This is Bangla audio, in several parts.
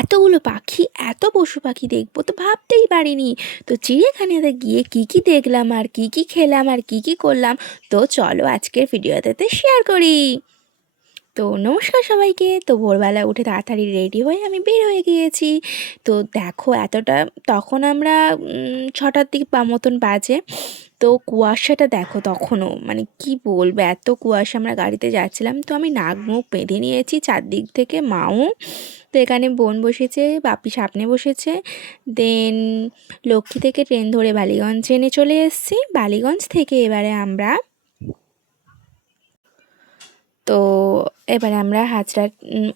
এতগুলো পাখি, এত পশু পাখি দেখবো তো ভাবতেই পারিনি। তো চিড়িয়াখানাতে গিয়ে কী কী দেখলাম আর কী কী খেলাম আর কী কী করলাম, তো চলো আজকের ভিডিওতে শেয়ার করি। তো নমস্কার সবাইকে। তো ভোরবেলা উঠে তাড়াতাড়ি রেডি হয়ে আমি বের হয়ে গিয়েছি। তো দেখো এতটা, তখন আমরা 6টার দিক বা মতন বাজে। তো কুয়াশাটা দেখো তখনও, মানে কি বলবো, এত কুয়াশা। আমরা গাড়িতে যাচ্ছিলাম, তো আমি নাক মুখ বেঁধে নিয়েছি চারদিক থেকে, মাও। তো এখানে বোন বসেছে, বাপি সামনে বসেছে। দেন লক্ষ্মী থেকে ট্রেন ধরে বালিগঞ্জ ট্রেনে চলে এসেছি। বালিগঞ্জ থেকে এবারে আমরা হাজরা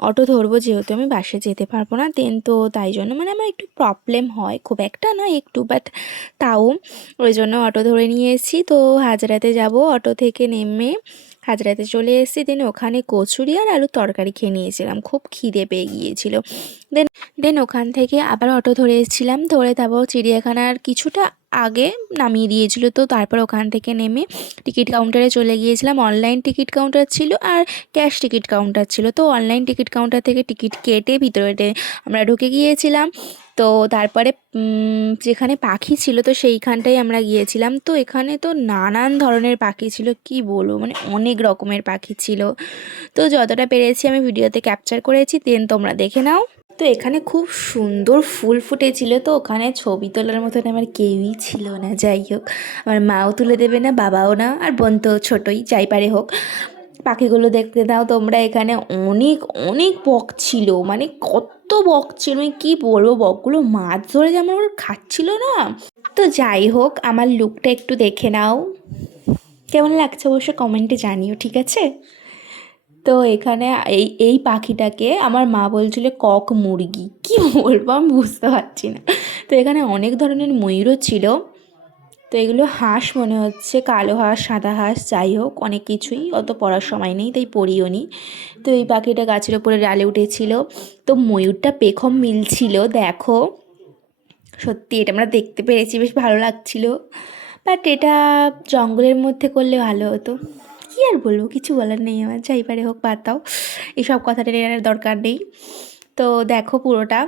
অটো ধরবো, যেহেতু আমি বাসে যেতে পারবো না। দেন তো তাই জন্য মানে আমার একটু প্রবলেম হয়, খুব একটা নয় একটু, বাট তাও ওই জন্য অটো ধরে নিয়েছি। তো হাজরাতে যাব, অটো থেকে নেমে হাজরাতে চলে এসেছি। দেন ওখানে কচুরি আর আলুর তরকারি খেয়ে নিয়েছিলাম, খুব খিদে পেয়ে গিয়েছিল। দেন দেন ওখান থেকে আবার অটো ধরে এসেছিলাম, ধরে তারপর চিড়িয়াখানার কিছুটা আগে নামিয়ে দিয়েছিল। তো তারপর ওখান থেকে নেমে টিকিট কাউন্টারে চলে গিয়েছিলাম। অনলাইন টিকিট কাউন্টার ছিল আর ক্যাশ টিকিট কাউন্টার ছিল। তো অনলাইন টিকিট কাউন্টার থেকে টিকিট কেটে ভিতরে আমরা ঢুকে গিয়েছিলাম। তো তারপরে যেখানে পাখি ছিল তো সেইখানটাই আমরা গিয়েছিলাম। তো এখানে তো নানান ধরনের পাখি ছিল, কি বলবো, মানে অনেক রকমের পাখি ছিল। তো যতটা পেরেছি আমি ভিডিওতে ক্যাপচার করেছি, দেন তোমরা দেখে নাও। তো এখানে খুব সুন্দর ফুল ফুটেছিল, তো ওখানে ছবি তোলার মতন আমার কেউই ছিল না। যাই হোক, আমার মাও তুলে দেবে না, বাবাও না, আর বোন তো ছোটোই, যাই পারে হোক। পাখিগুলো দেখতে দাও তোমরা। এখানে অনেক অনেক বক ছিল, মানে কত বক ছিল, আমি কী বলবো, বকগুলো মাছ ধরে যেমন ওরা খাচ্ছিল না। তো যাই হোক, আমার লুকটা একটু দেখে নাও, কেমন লাগছে অবশ্য কমেন্টে জানিও, ঠিক আছে? তো এখানে এই এই পাখিটাকে আমার মা বলছিল কক মুরগি, কি বলবো আমি বুঝতে পারছি না। তো এখানে অনেক ধরনের ময়ূরও ছিল। তো এগুলো হাঁস মনে হচ্ছে, কালো হাঁস, সাদা হাঁস, যাই হোক অনেক কিছুই, অত পড়ার সময় নেই তাই পড়িও নি। তো এই পাখিটা গাছের ওপরে ডালে উঠেছিল। তো ময়ূরটা পেখম মিলছিল, দেখো সত্যি এটা আমরা দেখতে পেরেছি, বেশ ভালো লাগছিল। বাট এটা জঙ্গলের মধ্যে করলে ভালো হতো। কী আর বলবো, কিছু বলার নেই আমার, যাই পারে হোক, বাদ দাও, এসব কথাটা নেওয়ার দরকার নেই। তো দেখো পুরোটা।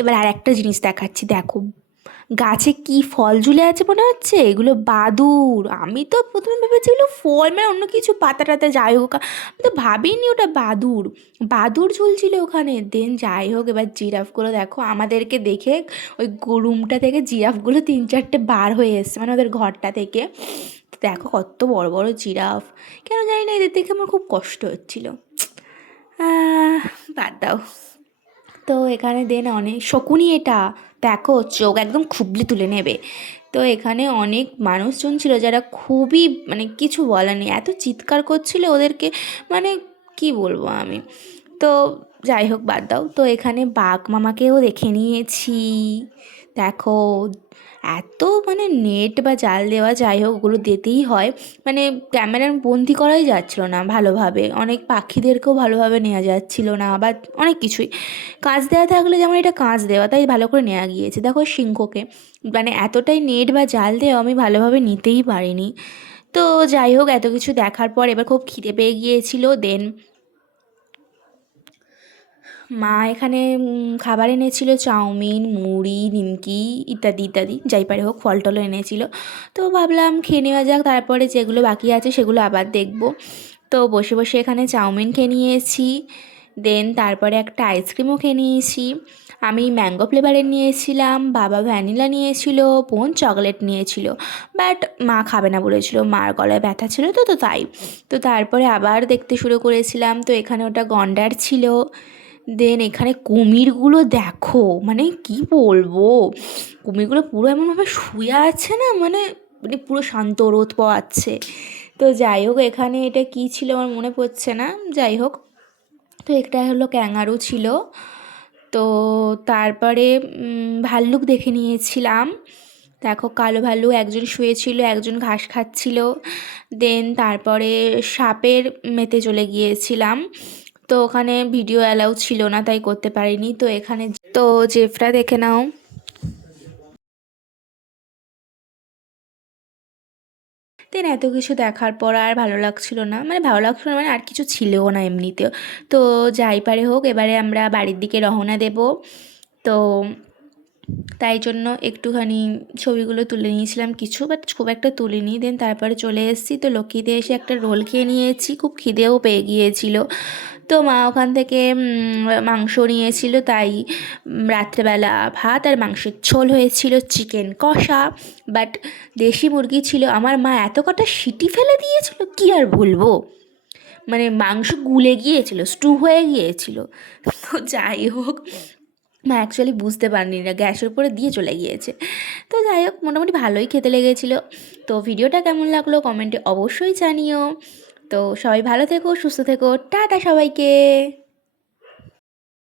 এবার আর একটা জিনিস দেখাচ্ছি, দেখো গাছে কি ফল ঝুলে আছে মনে হচ্ছে, এগুলো বাদুড়। আমি তো প্রথমে ভেবেছি এগুলো ফল, মানে অন্য কিছু পাতা টাতা, যাই হোক আমি তো ভাবিনি ওটা বাদুড়। বাদুড় ঝুলছিল ওখানে। দেন যাই হোক, এবার জিরাফগুলো দেখো আমাদেরকে দেখে, ওই রুমটা থেকে জিরাফগুলো 3-4টে বার হয়ে এসছে, মানে ওদের ঘরটা থেকে। দেখো কত বড় বড় জিরাফ, কেন জানি না এদের দেখে আমার খুব কষ্ট হচ্ছিলো। বাদ দাও। তো এখানে দেন অনেক শকুনি, এটা দেখো চোখ একদম খুবলে তুলে নেবে। তো এখানে অনেক মানুষজন ছিল যারা খুবই, মানে কিছু বলার নেই, এত চিৎকার করছিল ওদেরকে, মানে কি বলবো আমি। তো যাই হোক, বাদ দাও। তো এখানে বাঘ মামাকেও দেখে নিয়েছি, দেখো এত, মানে নেট বা জাল দেওয়া, যাই হোক ওগুলো দিতেই হয়, মানে ক্যামেরার বন্দি করাই যাচ্ছিলো না ভালোভাবে, অনেক পাখিদেরকেও ভালোভাবে নেওয়া যাচ্ছিলো না, বা অনেক কিছুই। কাঁচ দেওয়া থাকলে, যেমন এটা কাঁচ দেওয়া, তাই ভালো করে নেওয়া গিয়েছে। দেখো সিংহকে, মানে এতটাই নেট বা জাল দেওয়া আমি ভালোভাবে নিতেই পারিনি। তো যাই হোক, এত কিছু দেখার পর এবার খুব খিদে পেয়ে গিয়েছিল। দেন মা এখানে খাবার এনেছিল, চাউমিন, মুড়ি, নিমকি ইত্যাদি ইত্যাদি, যাই পারে হোক, ফল টলও এনেছিল। তো ভাবলাম খেয়ে নেওয়া যাক, তারপরে যেগুলো বাকি আছে সেগুলো আবার দেখব। তো বসে বসে এখানে চাউমিন খেয়ে নিয়েছি। দেন তারপরে একটা আইসক্রিমও খেয়ে নিয়েছি। আমি ম্যাঙ্গো ফ্লেভারের নিয়েছিলাম, বাবা ভ্যানিলা নিয়েছিল, বোন চকলেট নিয়েছিল। বাট মা খাবে না বলেছিল, মার গলায় ব্যথা ছিল, তো তো তাই। তো তারপরে আবার দেখতে শুরু করেছিলাম। তো এখানে ওটা গন্ডার ছিল। দেন এখানে কুমিরগুলো দেখো, মানে কি বলবো, কুমিরগুলো পুরো এমনভাবে শুয়ে আছে না, মানে মানে পুরো শান্ত, রোদ পোয়াচ্ছে। তো যাই হোক, এখানে এটা কি ছিল আমার মনে পড়ছে না, যাই হোক। তো একটা হলো ক্যাঙ্গারু ছিল। তো তারপরে ভাল্লুক দেখে নিয়েছিলাম। দেখো কালো ভাল্লুক, একজন শুয়েছিল, একজন ঘাস খাচ্ছিল। দেন তারপরে সাপের মেতে চলে গিয়েছিলাম। তো ওখানে ভিডিও অ্যালাউ ছিল না, তাই করতে পারিনি। তো এখানে তো জেফরা দেখে নাও। দেন এত কিছু দেখার পর আর ভালো লাগছিল না, মানে ভালো লাগছিল না মানে আর কিছু ছিলও না এমনিতেও। তো যাই পারে হোক, এবারে আমরা বাড়ির দিকে রওনা দেব। তো তাই জন্য একটুখানি ছবিগুলো তুলে নিয়েছিলাম কিছু, বাট খুব একটা তুলিনি। দেন তারপরে চলে এসেছি, তো লক্ষ্মীতে এসে একটা রোল খেয়ে নিয়েছি, খুব খিদেও পেয়ে গিয়েছিল। তো মা ওখান থেকে মাংস নিয়েছিল, তাই রাত্রেবেলা ভাত আর মাংসের ঝোল হয়েছিল, চিকেন কষা। বাট দেশি মুরগি ছিল, আমার মা এত কটা সিটি ফেলে দিয়েছিল কি আর বলবো, মানে মাংস গুলে গিয়েছিল, স্টু হয়ে গিয়েছিল। তো যাই হোক, মা অ্যাকচুয়ালি বুঝতে পারেনি, না গ্যাসের উপরে দিয়ে চলে গিয়েছে। তো যাই হোক, মোটামুটি ভালোই খেতে লেগেছিলো। তো ভিডিওটা কেমন লাগলো কমেন্টে অবশ্যই জানিও। তো সবাই ভালো থেকো, সুস্থ থেকো, টাটা সবাইকে।